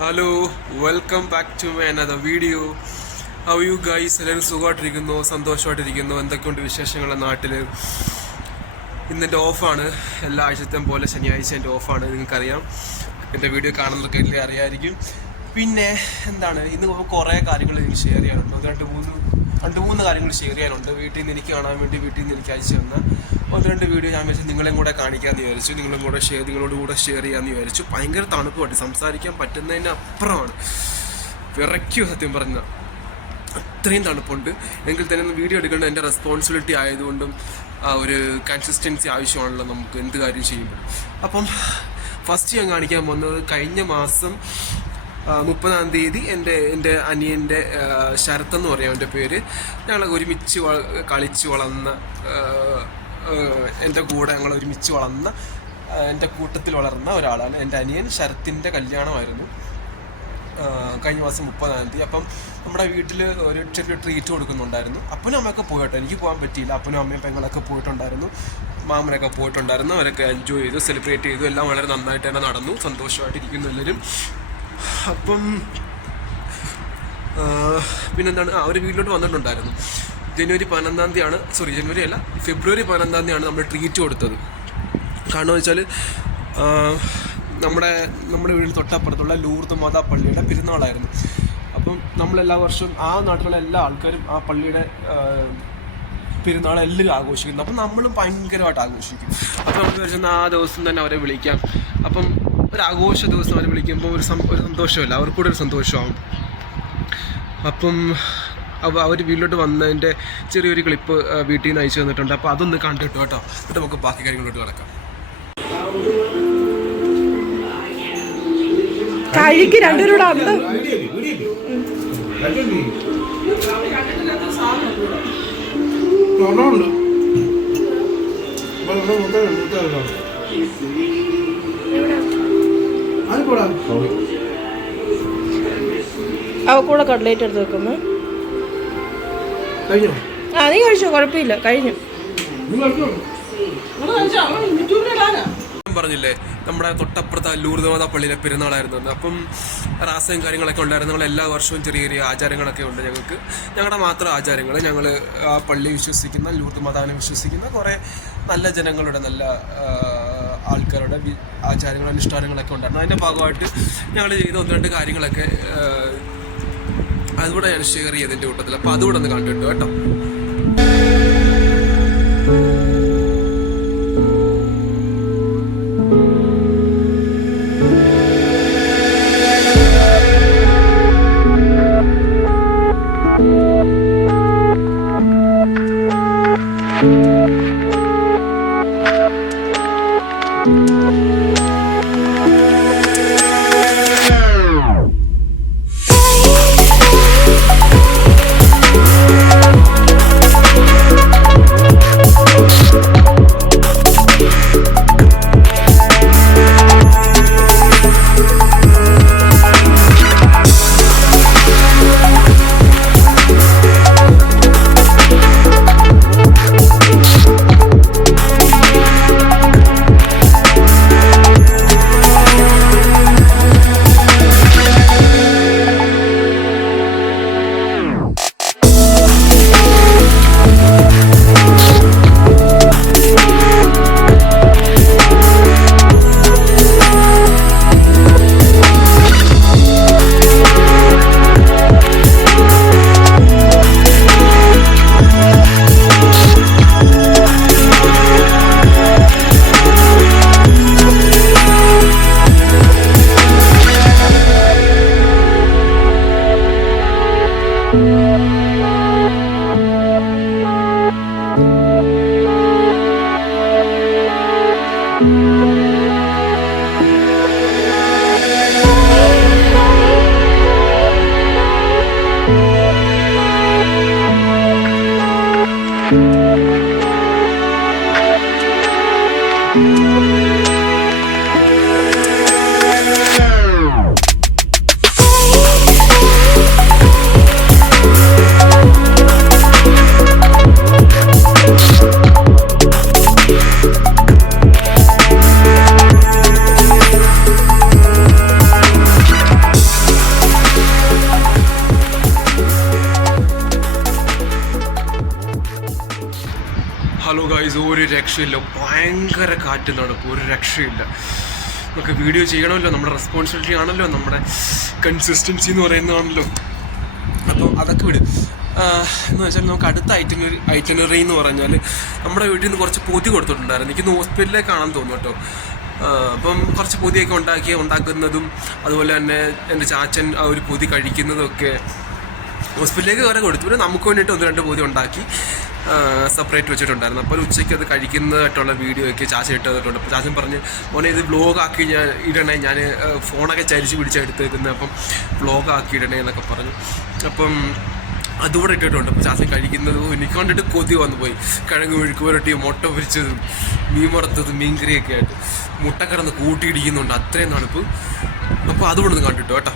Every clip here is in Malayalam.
Hello, welcome back to my another video. How you guys? എല്ലാവരും സുഖമായിട്ടിരിക്കുന്നു, സന്തോഷമായിട്ടിരിക്കുന്നു. എന്തൊക്കെയുണ്ട് വിശേഷങ്ങളുടെ നാട്ടിൽ? ഇന്നെൻ്റെ ഓഫാണ്, എല്ലാ ആഴ്ചത്തെയും പോലെ ശനിയാഴ്ച എൻ്റെ ഓഫാണ്. നിങ്ങൾക്കറിയാം, എൻ്റെ വീഡിയോ കാണുന്നതൊക്കെ എല്ലാം അറിയാമായിരിക്കും. പിന്നെ എന്താണ്, ഇന്ന് കുറേ കാര്യങ്ങൾ എനിക്ക് ഷെയർ ചെയ്യാനുണ്ട്. രണ്ട് മൂന്ന് കാര്യങ്ങൾ ഷെയർ ചെയ്യാനുണ്ട്. വീട്ടിൽ നിന്ന് എനിക്ക് കാണാൻ വേണ്ടി വീട്ടിൽ നിന്ന് എനിക്ക് അയച്ചു തന്ന രണ്ട് വീഡിയോ ഞാൻ വെച്ച് നിങ്ങളെയും കൂടെ കാണിക്കാമെന്ന് വിചാരിച്ചു. നിങ്ങളോട് കൂടെ ഷെയർ ചെയ്യാമെന്ന് വിചാരിച്ചു. ഭയങ്കര തണുപ്പുമായിട്ട് സംസാരിക്കാൻ പറ്റുന്നതിന് അപ്പുറമാണ്. വിറയ്ക്കോ സത്യം പറഞ്ഞാൽ, അത്രയും തണുപ്പുണ്ട്. എങ്കിൽ തന്നെ വീഡിയോ എടുക്കേണ്ട എൻ്റെ റെസ്പോൺസിബിലിറ്റി ആയതുകൊണ്ടും ആ ഒരു കൺസിസ്റ്റൻസി ആവശ്യമാണല്ലോ നമുക്ക് എന്ത് കാര്യം ചെയ്യുമ്പോൾ. അപ്പം ഫസ്റ്റ് ഞാൻ കാണിക്കാൻ പോകുന്നത് കഴിഞ്ഞ മാസം 30-ാം തീയതി എൻ്റെ അനിയൻ്റെ ശരത് എന്ന് പറയാം എൻ്റെ പേര്. ഞങ്ങൾ ഒരുമിച്ച് കളിച്ച് വളർന്ന, എൻ്റെ കൂടെ ഞങ്ങൾ ഒരുമിച്ച് വളർന്ന, എൻ്റെ കൂട്ടത്തിൽ വളർന്ന ഒരാളാണ് എൻ്റെ അനിയൻ. ശരത്തിൻ്റെ കല്യാണമായിരുന്നു കഴിഞ്ഞ മാസം 30-ാം തീയതി. അപ്പം നമ്മുടെ വീട്ടിൽ ഒരു ചെറിയ ട്രീറ്റ് കൊടുക്കുന്നുണ്ടായിരുന്നു. അപ്പനും അമ്മയൊക്കെ പോയിട്ടോ, എനിക്ക് പോകാൻ പറ്റിയില്ല. അപ്പനും അമ്മയും പെങ്ങളൊക്കെ പോയിട്ടുണ്ടായിരുന്നു, മാമനൊക്കെ പോയിട്ടുണ്ടായിരുന്നു. അവരൊക്കെ എൻജോയ് ചെയ്തു, സെലിബ്രേറ്റ് ചെയ്തു. എല്ലാം വളരെ നന്നായിട്ട് തന്നെ നടന്നു. സന്തോഷമായിട്ടിരിക്കുന്നു എല്ലാവരും. അപ്പം പിന്നെന്താണ്, അവർ വീട്ടിലോട്ട് വന്നിട്ടുണ്ടായിരുന്നു. ഫെബ്രുവരി 11-ാം തീയതിയാണ് നമ്മൾ ട്രീറ്റ് കൊടുത്തത്. കാരണം എന്ന് വെച്ചാൽ നമ്മുടെ വീടിന് തൊട്ടപ്പുറത്തുള്ള ലൂർദ് മാതാ പള്ളിയുടെ പെരുന്നാളായിരുന്നു. അപ്പം നമ്മളെല്ലാ വർഷവും ആ നാട്ടിലുള്ള എല്ലാ ആൾക്കാരും ആ പള്ളിയുടെ പെരുന്നാൾ എല്ലാവരും ആഘോഷിക്കുന്നു. അപ്പം നമ്മളും ഭയങ്കരമായിട്ട് ആഘോഷിക്കും. അപ്പം നമ്മൾ വിചാരിച്ചാൽ ആ ദിവസം തന്നെ അവരെ വിളിക്കാം. അപ്പം ഒരു ആഘോഷ ദിവസം അവരെ വിളിക്കുമ്പോൾ ഒരു സന്തോഷമല്ല, അവർക്കൂടെ ഒരു സന്തോഷമാവും. അപ്പം അവർ വീട്ടിലോട്ട് വന്നതിൻ്റെ ചെറിയൊരു ക്ലിപ്പ് വീട്ടിൽ നിന്ന് അയച്ചു തന്നിട്ടുണ്ട്. അപ്പോൾ അതൊന്ന് കണ്ടിട്ട് കേട്ടോ, എന്നിട്ട് നമുക്ക് ബാക്കി കാര്യങ്ങളോട്ട് കിടക്കാം. കൂടെ കട്ട്ലേറ്റ് എടുത്ത് വെക്കുന്നു. നീ കഴിച്ചോ, കുഴപ്പമില്ല, കഴിഞ്ഞു. പറഞ്ഞില്ലേ, നമ്മുടെ തൊട്ടപ്പുറത്തെ ലൂർദ് മാതാ പള്ളിയിലെ പെരുന്നാളായിരുന്നു. അപ്പം റാസയും കാര്യങ്ങളൊക്കെ ഉണ്ടായിരുന്നു. ഞങ്ങൾ എല്ലാ വർഷവും ചെറിയ ചെറിയ ആചാരങ്ങളൊക്കെ ഉണ്ട് ഞങ്ങൾക്ക്. ഞങ്ങളുടെ മാത്രം ആചാരങ്ങൾ, ഞങ്ങൾ ആ പള്ളി വിശ്വസിക്കുന്ന, ലൂർദ് മാതാവിനെ വിശ്വസിക്കുന്ന കുറേ നല്ല ജനങ്ങളുടെ, നല്ല ആൾക്കാരുടെ ആചാരങ്ങളും അനുഷ്ഠാനങ്ങളൊക്കെ ഉണ്ടായിരുന്നു. അതിൻ്റെ ഭാഗമായിട്ട് ഞങ്ങൾ ചെയ്ത 1-2 കാര്യങ്ങളൊക്കെ അതുകൂടെ ഞാൻ ഷെയർ ചെയ്തതിൻ്റെ കൂട്ടത്തിൽ. അപ്പോൾ അതുകൂടെ ഒന്ന് കണ്ടിട്ടു കേട്ടോ. ഗൈസ് ഒരു രക്ഷയില്ല, ഭയങ്കര കാറ്റ് നടക്കും, ഒരു രക്ഷയില്ല. നമുക്ക് വീഡിയോ ചെയ്യണമല്ലോ, നമ്മുടെ റെസ്പോൺസിബിലിറ്റി ആണല്ലോ, നമ്മുടെ കൺസിസ്റ്റൻസി എന്ന് പറയുന്നതാണല്ലോ. അപ്പോൾ അതൊക്കെ വിട്. എന്ന് വെച്ചാൽ നമുക്ക് അടുത്ത ഐറ്റനറി എന്ന് പറഞ്ഞാൽ നമ്മുടെ വീട്ടിൽ നിന്ന് കുറച്ച് പൊതി കൊടുത്തിട്ടുണ്ടായിരുന്നു. എനിക്കിന്ന് ഹോസ്പിറ്റലിലേക്കാണെന്ന് തോന്നുന്നു കേട്ടോ. അപ്പം കുറച്ച് പൊതിയൊക്കെ ഉണ്ടാക്കുന്നതും അതുപോലെ തന്നെ എൻ്റെ ചാച്ചൻ ആ ഒരു പൊതി കഴിക്കുന്നതും ഒക്കെ ഹോസ്പിറ്റലിലേക്ക് വരെ കൊടുത്തു. പിന്നെ നമുക്ക് വേണ്ടിയിട്ട് 1-2 പൊതി ഉണ്ടാക്കി സെപ്പറേറ്റ് വെച്ചിട്ടുണ്ടായിരുന്നു. അപ്പോൾ ഉച്ചയ്ക്ക് അത് കഴിക്കുന്നതായിട്ടുള്ള വീഡിയോ ഒക്കെ ചാച്ചൻ ഇട്ടതിട്ടുണ്ട്. അപ്പോൾ ചാച്ചൻ പറഞ്ഞ് മോനെ ഇത് വ്ളോഗാക്കി ഞാൻ ഇടണേ, ഞാൻ ഫോണൊക്കെ ചരിച്ച് പിടിച്ചെടുത്തേക്കുന്നത്, അപ്പം വ്ളോഗാക്കി ഇടണേ എന്നൊക്കെ പറഞ്ഞു. അപ്പം അതുകൂടെ ഇട്ടിട്ടുണ്ട്. അപ്പോൾ ചാച്ചൻ കഴിക്കുന്നത് എനിക്ക് കണ്ടിട്ട് കൊതി വന്നു പോയി. കിഴങ്ങ് മെഴുക്ക് പുരട്ടിയും മുട്ട പൊരിച്ചതും മീൻ വറുത്തതും മീൻകറിയൊക്കെ ആയിട്ട് മുട്ട കിടന്ന് കൂട്ടിയിടിക്കുന്നുണ്ട്, അത്രയും തണുപ്പ്. അപ്പോൾ അതുകൂടെ ഒന്ന് കണ്ടിട്ടോ കേട്ടോ.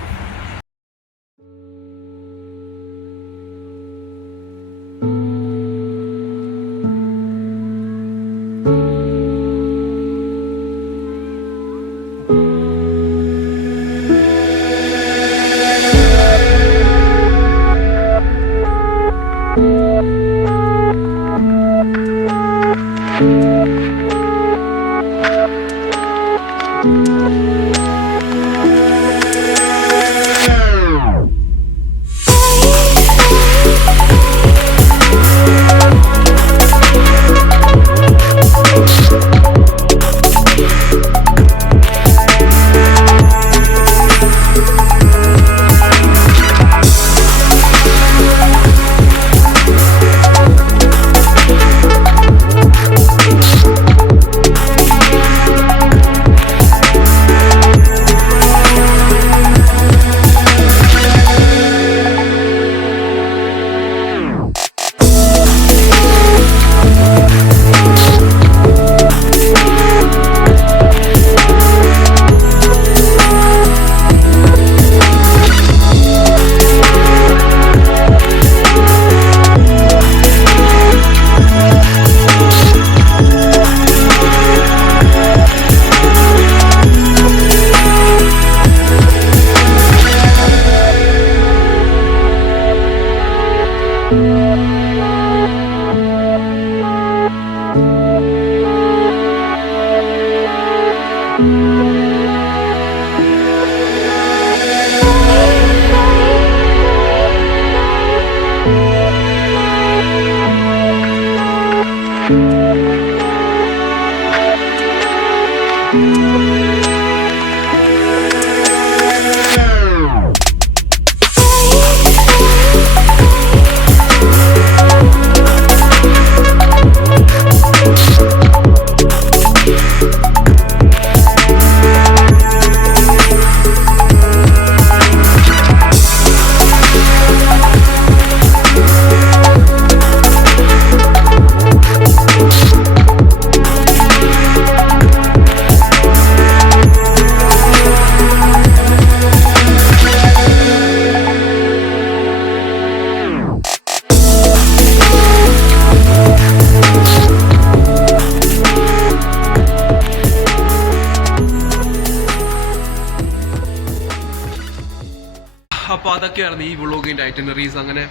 അപ്പോൾ അതൊക്കെയായിരുന്നു ഈ വ്ളോഗിൻ്റെ ഐറ്റനറീസ്. അങ്ങനെ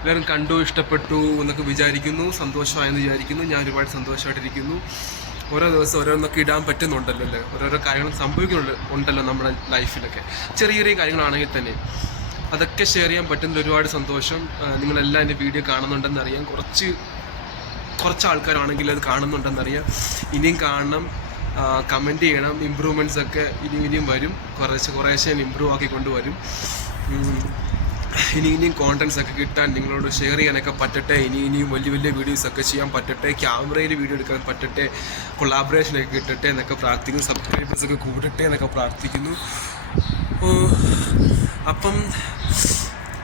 എല്ലാവരും കണ്ടു, ഇഷ്ടപ്പെട്ടു എന്നൊക്കെ വിചാരിക്കുന്നു, സന്തോഷമായെന്ന് വിചാരിക്കുന്നു. ഞാൻ ഒരുപാട് സന്തോഷമായിട്ടിരിക്കുന്നു. ഓരോ ദിവസം ഓരോന്നൊക്കെ ഇടാൻ പറ്റുന്നുണ്ടല്ലോ അല്ലേ, ഓരോരോ കാര്യങ്ങൾ സംഭവിക്കുന്നുണ്ടല്ലോ നമ്മുടെ ലൈഫിലൊക്കെ, ചെറിയ ചെറിയ കാര്യങ്ങളാണെങ്കിൽ തന്നെ അതൊക്കെ ഷെയർ ചെയ്യാൻ പറ്റുന്നതിൽ ഒരുപാട് സന്തോഷം. നിങ്ങളെല്ലാം എൻ്റെ വീഡിയോ കാണുന്നുണ്ടെന്നറിയാം, കുറച്ച് ആൾക്കാരാണെങ്കിൽ അത് കാണുന്നുണ്ടെന്നറിയാം. ഇനിയും കാണണം, കമൻറ്റ് ചെയ്യണം. ഇമ്പ്രൂവ്മെൻറ്റ്സ് ഒക്കെ ഇനിയും വരും, കുറേശ്ശെ ഇമ്പ്രൂവ് ആക്കിക്കൊണ്ട് വരും. ഇനിയും കോണ്ടൻസ് ഒക്കെ കിട്ടാൻ, നിങ്ങളോട് ഷെയർ ചെയ്യാനൊക്കെ പറ്റട്ടെ. ഇനിയും വലിയ വീഡിയോസൊക്കെ ചെയ്യാൻ പറ്റട്ടെ, ക്യാമറയിൽ വീഡിയോ എടുക്കാൻ പറ്റട്ടെ, കൊളാബറേഷനൊക്കെ കിട്ടട്ടെ എന്നൊക്കെ പ്രാർത്ഥിക്കുന്നു. സബ്സ്ക്രൈബേഴ്സൊക്കെ കൂടട്ടെ എന്നൊക്കെ പ്രാർത്ഥിക്കുന്നു. അപ്പം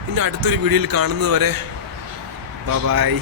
ഇനി അടുത്തൊരു വീഡിയോയിൽ കാണുന്നത് വരെ ബൈ.